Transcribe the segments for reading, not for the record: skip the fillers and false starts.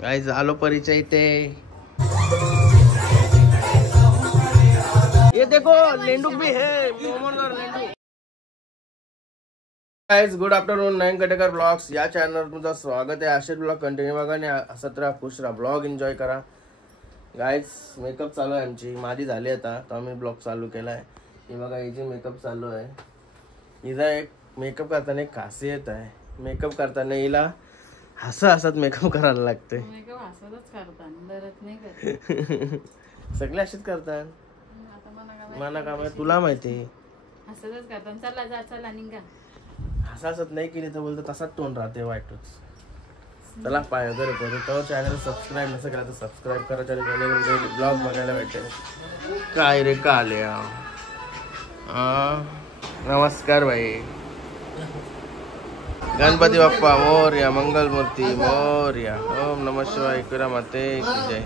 काय झालो परिचय ते ये देखो लेंडू भी है लेंडू। गाइस गुड आफ्टरनून, नयन कटेकर ब्लॉग्स या चॅनलवर तुमचं स्वागत आहे। असेच ब्लॉग कंटिन्यू बघा आणि हसत राहा, खुश राहा, ब्लॉग एन्जॉय करा। गाइस मेकअप चालू आहे आमची, माझी झाली आता तर आम्ही ब्लॉग चालू केलाय। हे बघा हिची मेकअप चालू आहे। हिचा एक मेकअप करताना एक खासियत आहे, मेकअप करताना हिला हसत मेकअप करायला लागते। मेकअप हसतच करतात, डरत नाही करत। सगळे असेच करतात, आता मना काम आहे तुला माहिती। हसतच करतात, चला जा चला निघा। हसत नाही केली तर बोलतो तसाच तोंड राहते वाईटच। चला पाय वगैरे करू, तर चॅनल सबस्क्राईब नसेल केला तर सबस्क्राईब करा, चॅनल ब्लॉग बघायला भेटेल। काय रे काल्या, नमस्कार भाई। गणपती बाप्पा मोरया, मंगल मूर्ती मोरया, ओम नमः शिवाय, करा माते की जय।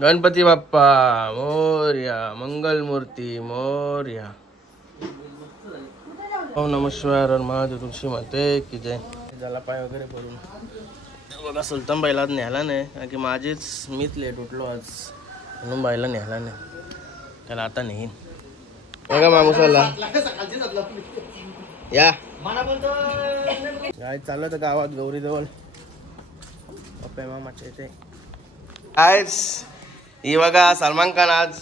गणपती बाप्पा मोरया, मंगल मूर्ती मोरया, ओम नमः शिवाय, महादेव तुळशी माते की जय। झाला पाय वगैरे करून बघा, सुलतान बाईला न्यायला नाही कारण की माझीच मीच लेट उठलो आज, म्हणून बाईला न्यायला नाही, त्याला आता नाही। बघा मामुसाला या काय चाललं तर गावात गौरी जवळ पप्पा मामाच्या इथे। आज ही बघा सलमान खान आज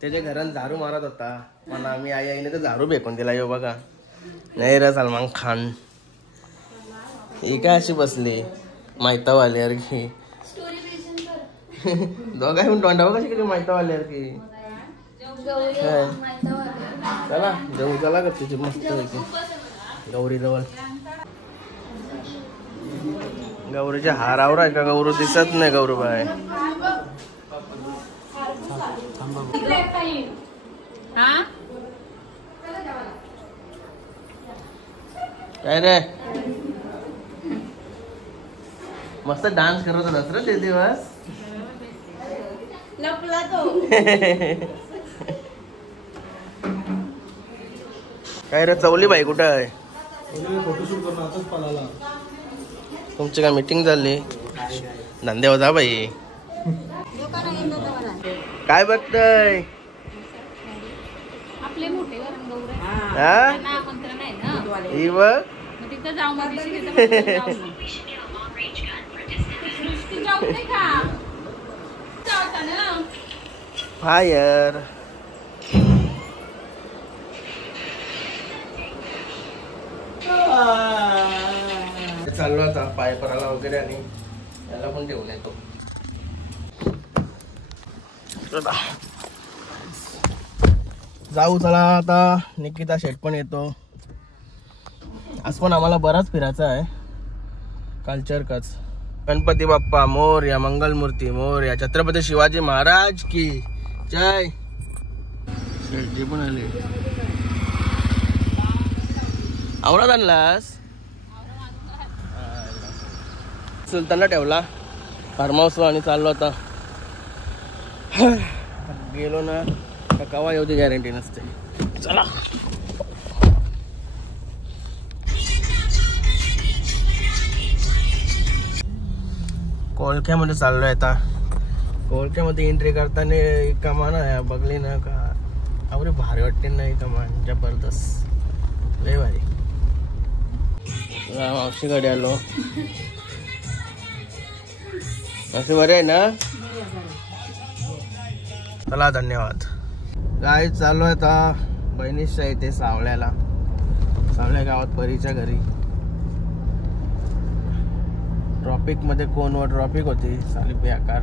त्याच्या घरात झाडू मारत होता, पण आम्ही आईने तर झाडू फेकून दिला। यो बघा नाही रे सलमान खान, ही काय अशी बसली माहितावाली यार की दोघा येऊन तोंडावर कशी केली माहितावाली यार की। चला जाऊ, चला का तिची मस्त गौरी जवळ। गौरीच्या हारावर आहे का गौरू दिसत नाही, गौरू बाय काय रे मस्त डान्स करत होतास रे ते दिवस। लपला तो काय रे चवली बाई कुठं आहे? फोटोशूट करून आताच पळाला। तुमची काय मीटिंग झाली? धंद्यावर जा बाई। काय बघतय? आपले मोठे गरम गौरे हा आमंत्रण आहे ना, ही बघ मग तिथं जाऊ, मग तिथं जाऊ नाही का जाता ना फायर। चाललो आता पाय पराला वगैरे आणि याला पण ठेवून येतो। जाऊ चला आता, निकिता शेट पण येतो। आज पण आम्हाला बराच फिरायचा आहे, कल्चर कच। गणपती बाप्पा मोरया, मंगल मूर्ती मोरया, छत्रपती शिवाजी महाराज की जय। शेट्टी पण आली, आवरात आणलास? सुलतानला ठेवला फार्म हाऊस आणि चाललो आता। गेलो ना कवा येऊ ती गॅरंटी नसते। चला कोलक्यामध्ये चाललोय आता। कोलक्यामध्ये एंट्री करताना कमान आहे बघली ना का, अरे भारी वाटते ना कमान, जबरदस्त लय भारी। मावशीकडे आलो, मावशी बरे आहे ना? चला धन्यवाद। काय चालू आहे आता बहिणीच्या इथे सावळ्याला, सावळ्या गावात परीच्या घरी। ट्रॉफिक मध्ये कोणवर ट्रॉफिक होती साली बेकार,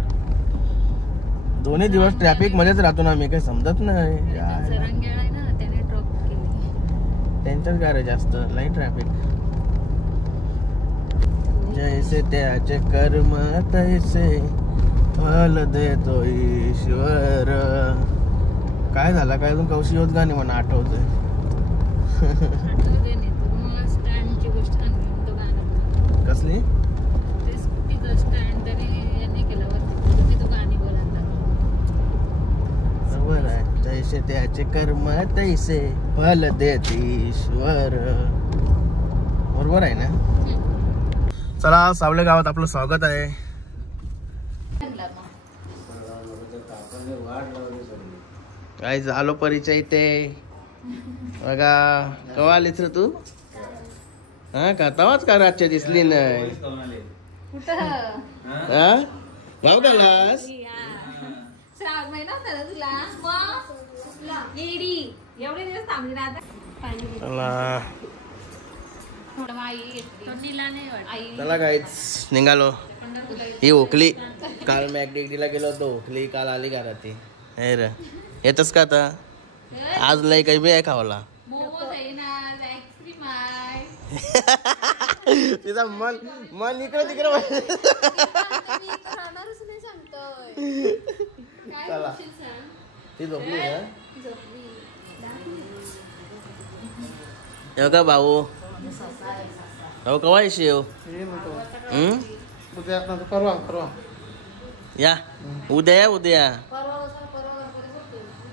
दोन्ही दिवस ट्रॅफिक मध्येच राहतो ना, मी काही समजत नाही। त्यांच्याच गाड्या जास्त, लई ट्रॅफिक। जैसे त्याचे कर्म तैसे फल देतो ईश्वर। काय झालं काय अजून कौशी होत गाणी म्हणा आठवतंय। कसली? जैसे त्याचे कर्म तैसे फल देते ईश्वर. बरोबर आहे ना. चला सावले गावात आपलं स्वागत आहे. काय झालो परिचय इथे बघा. कवा आलीस रे तू? हा का तवाच का रातच्या दिसली नाही? हा भाव घालास श्रावण महिना होता ना तुला येडी एवढे दिवस थांबली ना आता. चला आई चला काहीच निघालो. ही ओखली काल मॅकडिगडीला गेलो होतो. ओखली काल आली घरात ती. हे रे येतच का आता? आज लय काही बी आहे खावाला. मोमोज आहे ना आईस्क्रीम आहे. तिचा मन मन इकडे तिकडे चला ती झोपली ना. हो का भाऊ? हो कवा येशील? परवा या उद्या या उद्या.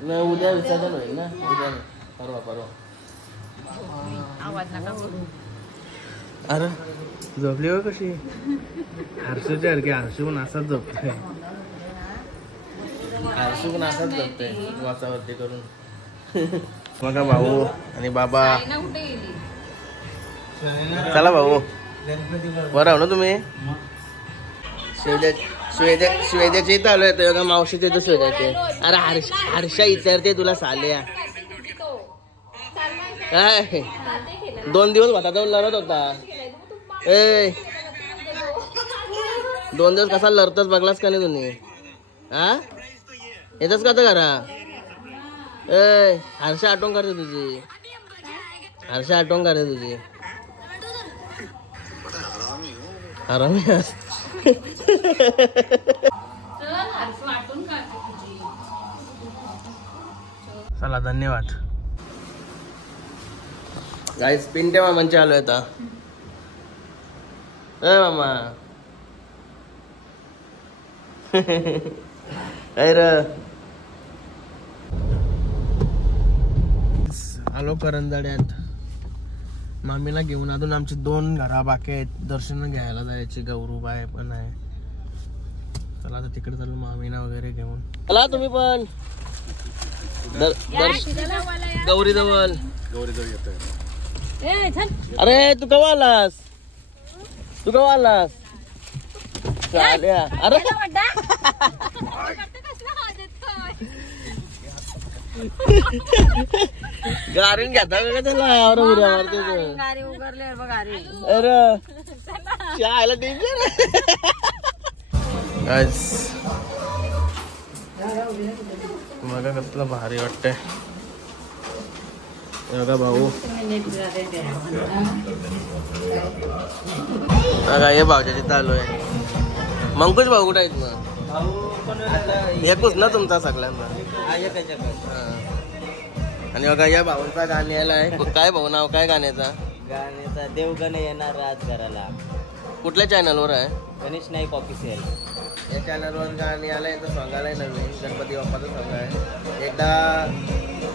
नाही उद्या विसर्जन होईल ना. उद्या नाही परवा परवा. अरे झोपली हो कशी? हर्षूच्या हरकी हर्षू पण असाच झोपतोय. हर्षू पण असाच झोपतोय वाचावरती करून. बघा भाऊ आणि बाबा. कुठे गेली? चला भाऊ बरं ना तुम्ही? श्वेद्याच्या इथं आलोय तर मावशीच्या इथं श्वेद्याचे. अरे हर्षा विचारते तुला साल्या काय. 2 दिवस होता तो लढत होता. ए 2 दिवस कसा लढतच बघलास का नाही तुम्ही? हा येतच का तर घरा? ए हर्षा आठवण करते तुझी. हर्षा आठवण करते तुझी. आरामी चला धन्यवाद. गाईस पिंटे मामांचे आलोय आता. ए मामा आलो करंजाड्यात. मामीला घेऊन अजून आमची 2 घरा बाकी आहेत. दर्शन घ्यायला जायची. गौरूबाई पण आहे. चला आता तिकडे चालू मामीना वगैरे घेऊन. चला तुम्ही पण गौरी जवळ. अरे तू कवा आलास? तू कवा आलास? अरे गारीन घेता का त्याला? उड्या मारते. अरे शाळेला डेंजर. बघा कसलं भारी वाटतंय. बघा भाऊ बघा हे भाऊच्या तिथं आलोय. मंकुश भाऊ कुठे आहेत मग? एकूच ना तुमचा सगळ्यांना. आणि बघा या भाऊंचा गाणी आलाय. काय भाऊ नाव काय गाण्याचा? गाण्याचा देवगण येणार राज घराला. कुठल्या चॅनलवर आहे? गणेश नाईक ऑफिशियल या चॅनलवर गाणी आलंय. तर सॉंग आलंय नवीन. गणपती बाप्पाचं सॉंग आहे. एकदा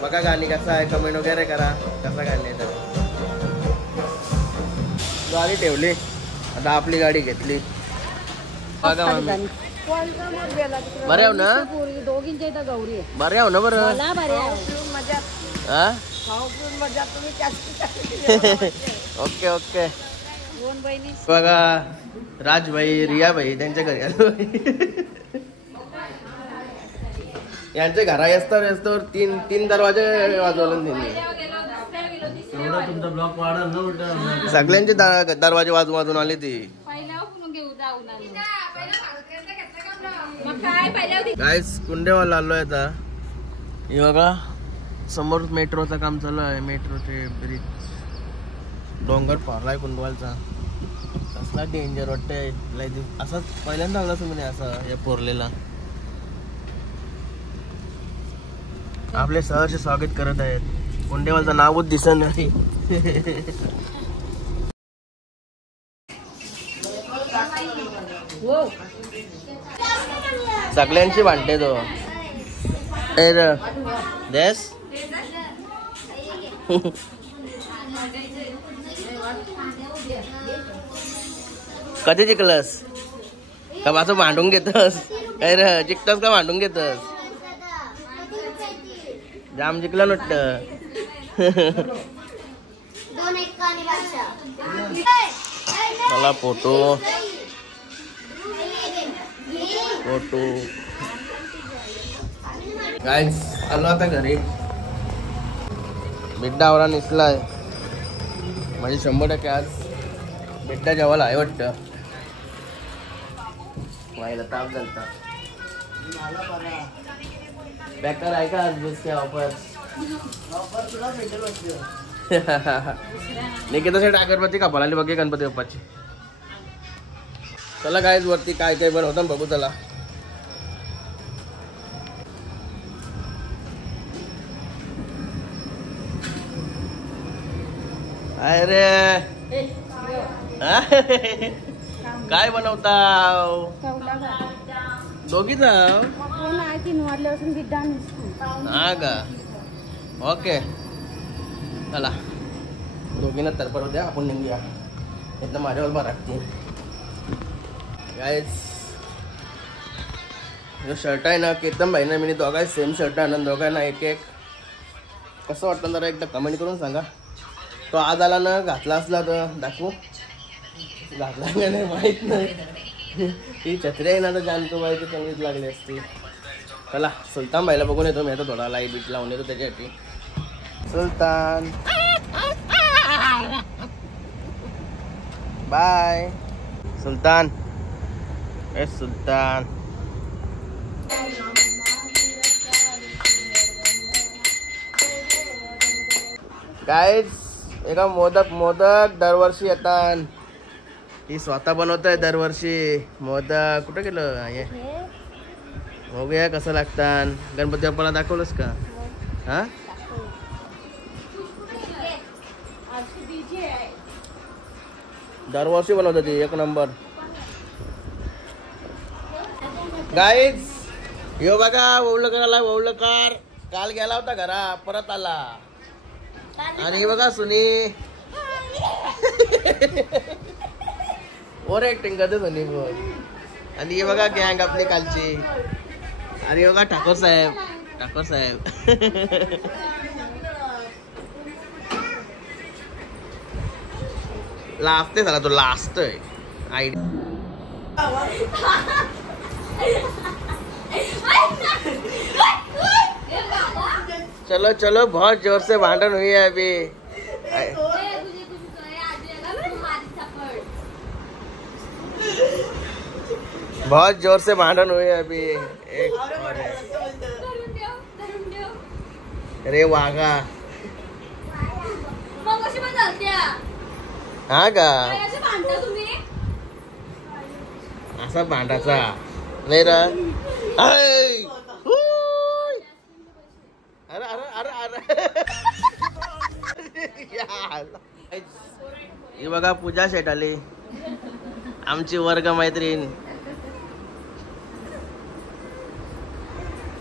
बघा गाणी कसं आहे. कमेंट वगैरे करा कसं गाणी आहे. गाडी ठेवली आता आपली गाडी घेतली. बघा मामी बरे आहो ना? दोघींच्या इथं गौरी आहे. बरे आहो ना? बरं हा ओके ओके. 2 बहिणी बघा राजभाई रियाभाई त्यांच्या घरी आलो. यांच्या घरा येस्तवर 3 दरवाजे वाजवले त्यांनी. तुमचा ब्लॉक वाढल ना उलट. सगळ्यांचे दरवाजे वाजून आले ती. गाईस कुंडेवाला आलोय आता. हे बघा समोर मेट्रोचं काम चालू आहे. मेट्रोचे ब्रिज. डोंगर फारलाय कुंडवालचा. कसला डेंजर वाटतंय. असं पहिल्यांदा आला तुम्ही असं या पोरलेला. आपले सहर्ष स्वागत करत आहेत. कुंडेवालचं नावच दिसत नाही. सगळ्यांची भांडते तो. देस कधी जिंकलस का माझं भांडून घेतस काय र जिंकतस का भांडून घेतस जाम जिंकलं नट्ट मला फोटो फोटो गाईस आलो आता घरी बिड्डा आवरा निसलाय म्हणजे 100% आज बिड्डा जेवायला आहे वाटतं व्हायला ताप झालता बेकार आहे का आज दिवस ऑफर तुला भेटेल निकितासाठी अगरबत्ती कापायला आली बघे गणपती बाप्पाची चला काय वरती काय काय बनवतं बघू चला अरे काय बनवताव दोघी जाव हा का ओके चला दोघींना तरफड द्या आपण निघूया इथं माझ्यावर बरं लागते गाईज जो शर्ट आहे ना केतन भाईना मी दोघा सेम शर्ट आहे ना दोघांना एक एक कसं वाटतं जरा एकदा कमेंट करून सांगा तो आज आला ना घातला असला तर दाखवू घातला का नाही माहीत नाही ही छत्री आहे ना तर जाणतो बाई ती चांगलीच लागली असती चला सुलतान भाईला बघून येतो मी आता थोडा लाईट बीट लावून येतो त्याच्यासाठी सुलतान बाय सुलतान ए सुलतान गाईज एका मोदक दरवर्षी येतात ही स्वतः बनवत आहे दरवर्षी मोदक कुठं गेलं हे बघूया कसं लागतात गणपती बाप्पाला दाखवलंस का हा दरवर्षी बनवतात ती एक नंबर गाईज यो बघा वौलकर आला वौलकर काल गेला होता घरा परत आला आणि बघा सुनी ओर ऍक्टिंग करते सुनी बोल आणि हे बघा गँग आपली कालची आणि बघा ठाकूर साहेब लास्ट झाला तो लास्ट आयडिया चलो चलो बहुत जोर से भांडन हुई है अभी बहुत जोर से भांडन हुई है अभी एक और है अरे वागा हा का असा भांडाचा नाही र अरे अरे अरे अरे हे बघा पूजा शेट आली आमची वर्ग मैत्रीण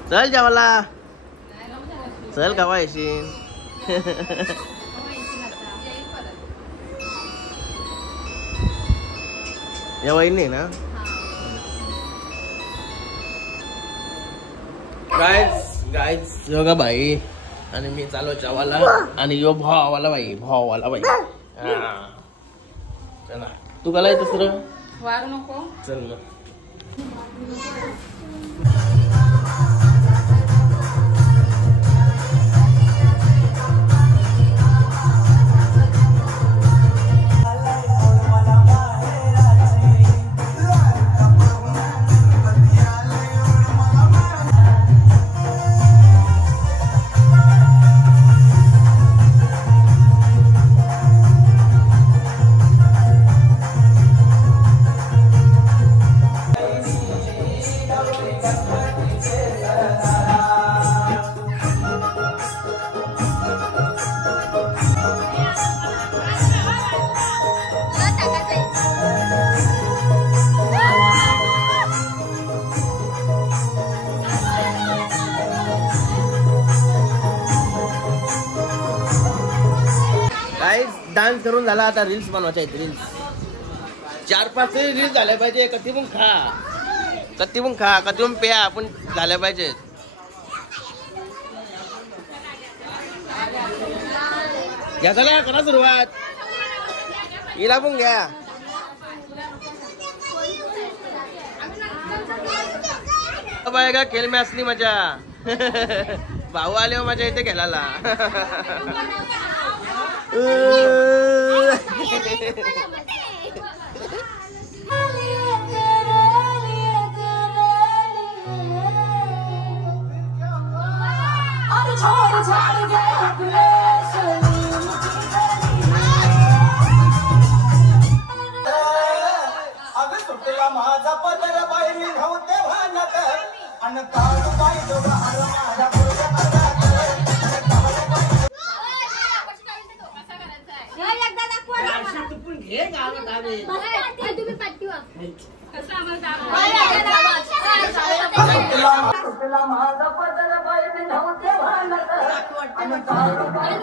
चल जेवायला चल गावा येशील या वहिनी ना गाईज योगा बाई आणि मी चालू जेवायला आणि यो भावाला बाई चला तू काय दुसरं वारू नको चल ना करून झाला, आता रील्स बनवायच्या आहेत. रील्स 4-5 रील्स झाल्या पाहिजे. कधी पण खा, कधी पण खा, कधी पण प्या, आपण झाल्या पाहिजेत. घ्या चला, करा सुरुवात. हिला पण घ्या. का खेळ में असली मजा. भाऊ आले मजा इथे खेळायला. माझा पदर बाई मी नव्हते भानत अन काळू बाई माझा पदर बाई मी नव्हते भानत अन काळू बाई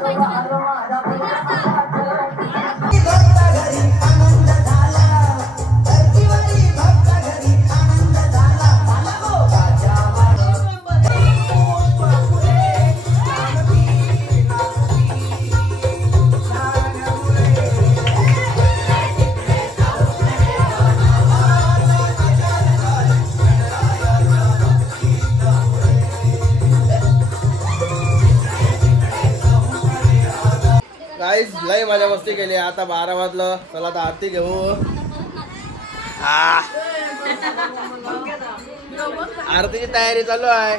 गाईस लय मजा मस्ती केली. आता 12 वाजलं. चला आता आरती घेऊ. आरतीची तयारी चालू आहे.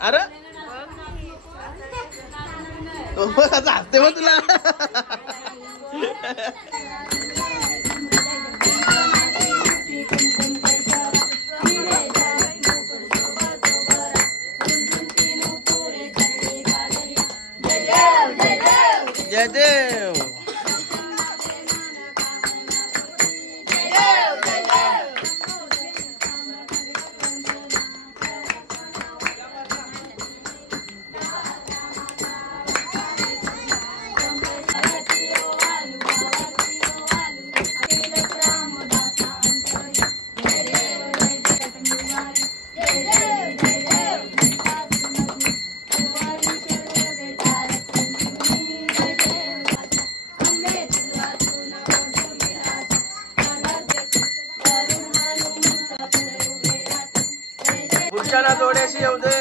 अरे हसते मग तुला. जय देव. पुरुषाला जोड्याशी येऊ दे.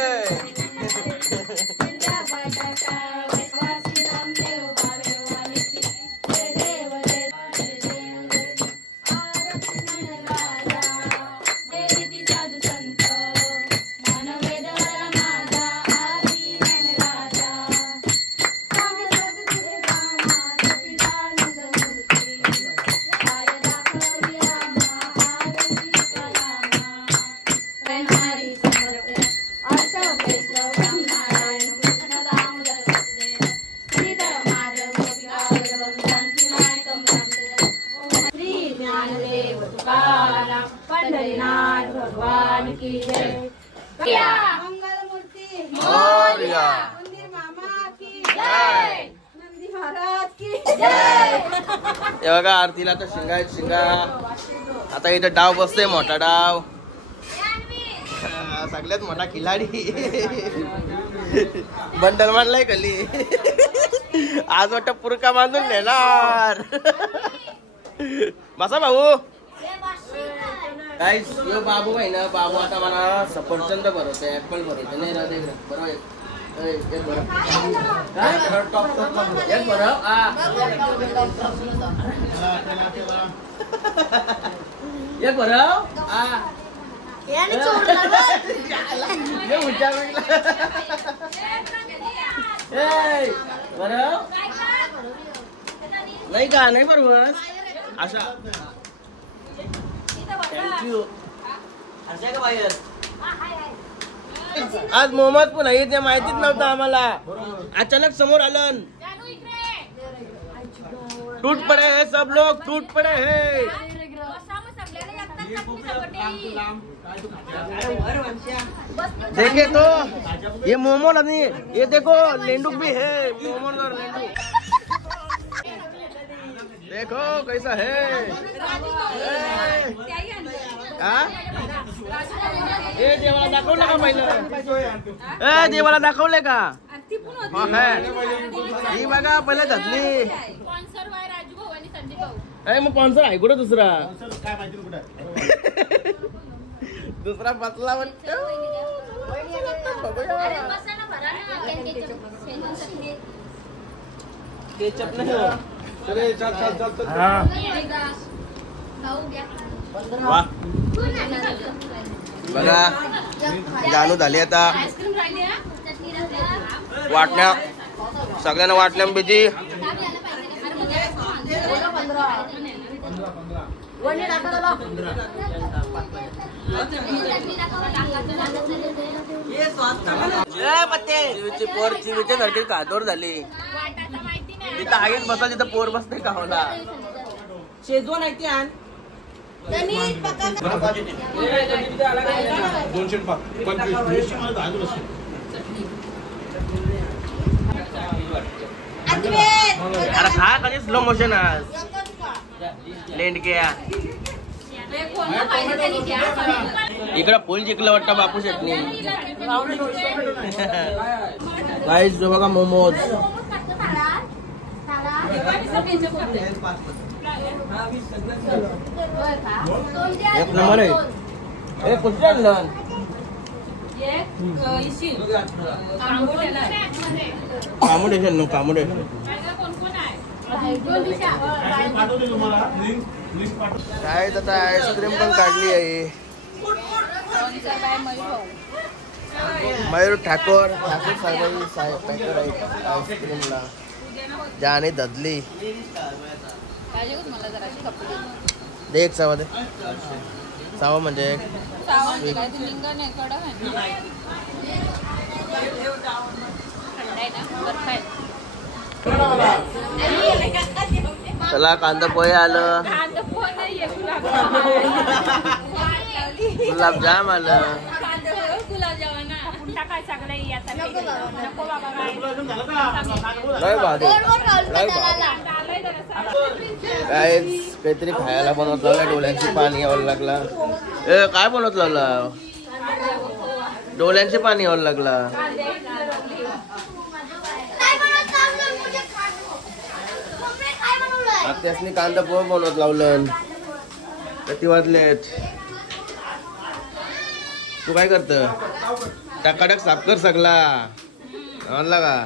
भगवान की जय. मंगल मूर्ती मोरया. मंदिर मामा की जय. नंदी महाराज की जय. हे बघा आरतीला तर शिंगा. आता इथं डाव बसतोय, मोठा डाव. सगळ्यात मोठा खिलाडी. बंडल मांडलाय खाली. आज वाटतं पुरका बांधून नेणार. बसा भाऊ. गाईस यो बाबू आहे ना, बाबू आता मला सफरचंद भरवतोय, ऍपल भरवतोय. नाही राहते बरोबर. एक भरव. एक भरव. एक भरव. भरव नाही का, नाही बरोबर. अशा थँक्यू. आज मोहम्मद पण आहे, ते माहितीच नव्हतं आम्हाला. अचानक समोर आलं. टूट पडे है सब लोग, टूट पडे है. देखे तो ये मोमो नहीं, ये देखो लेंडू भी है. मोमो और लेंडू. देखो कैसा है ए देवाला दाखवलं का पहिलं ए देवाला दाखवले का ही बघा पहिलं धरली अरे मग स्पॉन्सर आहे कुठं दुसरा दुसरा बसला वाटतं केचप नाही वा बघा जानू झाली आता वाटण्या सगळ्यांना वाटण्या बिजी पोर चिवीच्या सारखी कादोर झाली तिथं आईच बसा तिथं पोर बसते गावाला शेजवान आहे ती आण अरे खा कधी स्लो मोशन लेंडक्या इकडं फुल जिंकलं वाटतं बापू शेटणी गाईस जो बघा मोमोज एक नंबर आहे कुठे आणलं कामोडेशन कामोडेशन काय आता आईस्क्रीम पण काढली आहे मयूर ठाकोर पॅकर आहे आईस्क्रीमला जाने धदली देख सावा दे सावा म्हणजे चला कांदा पोहे आलं गुलाबजाम आलं काय काहीतरी खायला बनवत लावलं डोळ्यांची पाणी यावं लागला ए काय बनवत लावलं डोळ्यांचे पाणी यावं लागला त्यासनी कांदा पोहे बनवत लावलं किती वाजलेत तू काय करत टकाटक साफ कर सगळा आणला का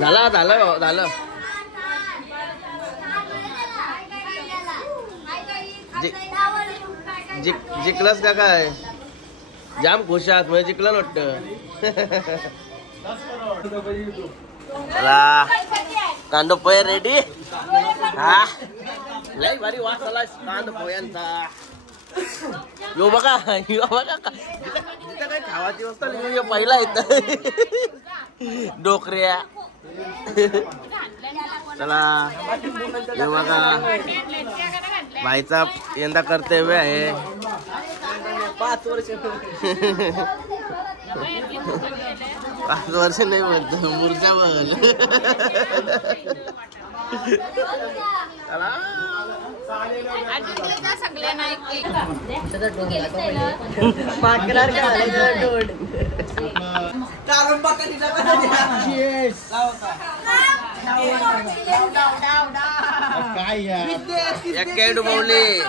झालं झालं झालं जिंकलंस का काय जाम खुशात म्हणजे जिंकलं वाटतं चला कांदा पोहे रेडी हा लय भारी वास आला कांदा पोह्यांचा यो बघा जिथं काय खावाची वस्तू पहिला येत डोकऱ्या चला यो बघा भाईचा यंदा कर्तव्य आहे 5 वर्ष 5 वर्ष नाही म्हणतो मुर्जा बोल काय डुबवली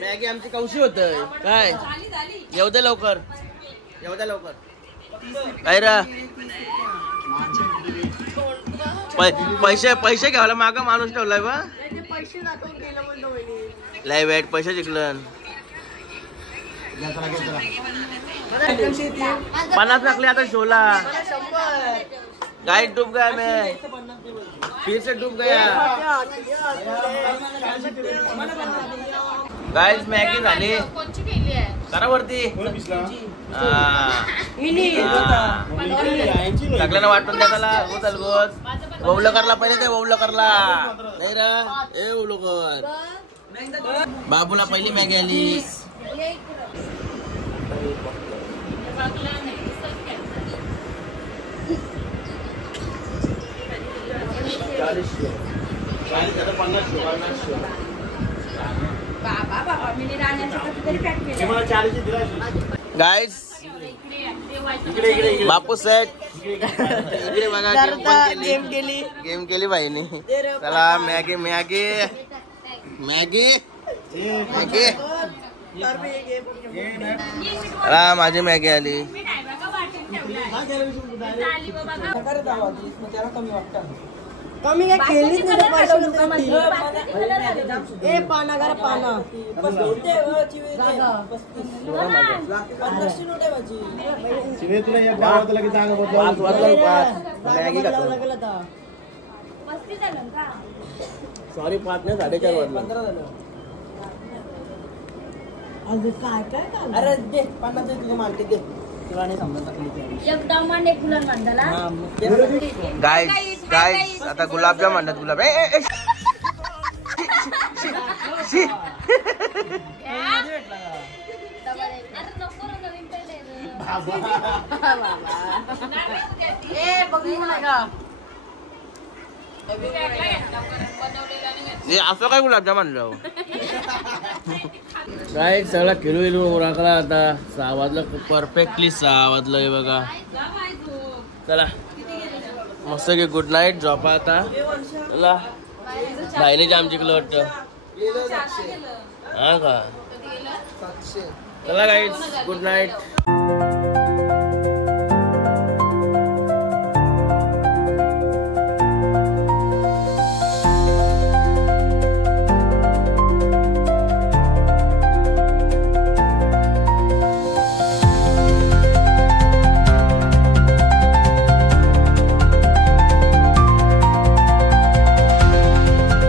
मॅगी आमची कौशी होत काय येऊ दे लवकर काय रा पैसे घ्यायला मागा माणूस ठेवलाय बा लय वेट पैसे जिंकलं 50 लागले आता शोला गाइड डूब गया मैं फिर से डूब गया गाइस मॅगी झाली करा वरती सगळ्यांना वाटून द्या त्याला गोल गोल ववलं करला पहिले ते ववलं करला नाही रा ए ववलं कर बाबूला पहिली मॅगी आली बाबा मी राण्याचं कधीतरी पॅक केलं. गाईस बापू सेट इकडे बघा गेम केली बाईने. चला मॅगी मॅगी मॅगी मॅगी. चला माझी मॅगी आली. कमी काय खेळलीच नाही ए पाना करा पाना मॅगी सॉरी 5 नाही 4:30 वाजले. काय काय अरे दे पाना तुझ्या मालकी दे तुला नाही समजत. एकदम मांडे फुलं म्हणताला. गाईस गाईस आता गुलाबजाम म्हणतात. गुलाब असं काय गुलाबजाम आणलं. काय सगळा किलो उरकला आता. 6 वाजलं परफेक्टली 6 वाजलं हे बघा. चला मस्त की गुड नाईट झोपा आता. चला बाईने जाम जिंकलं वाटतं. हा का. चला गाईज गुड नाईट.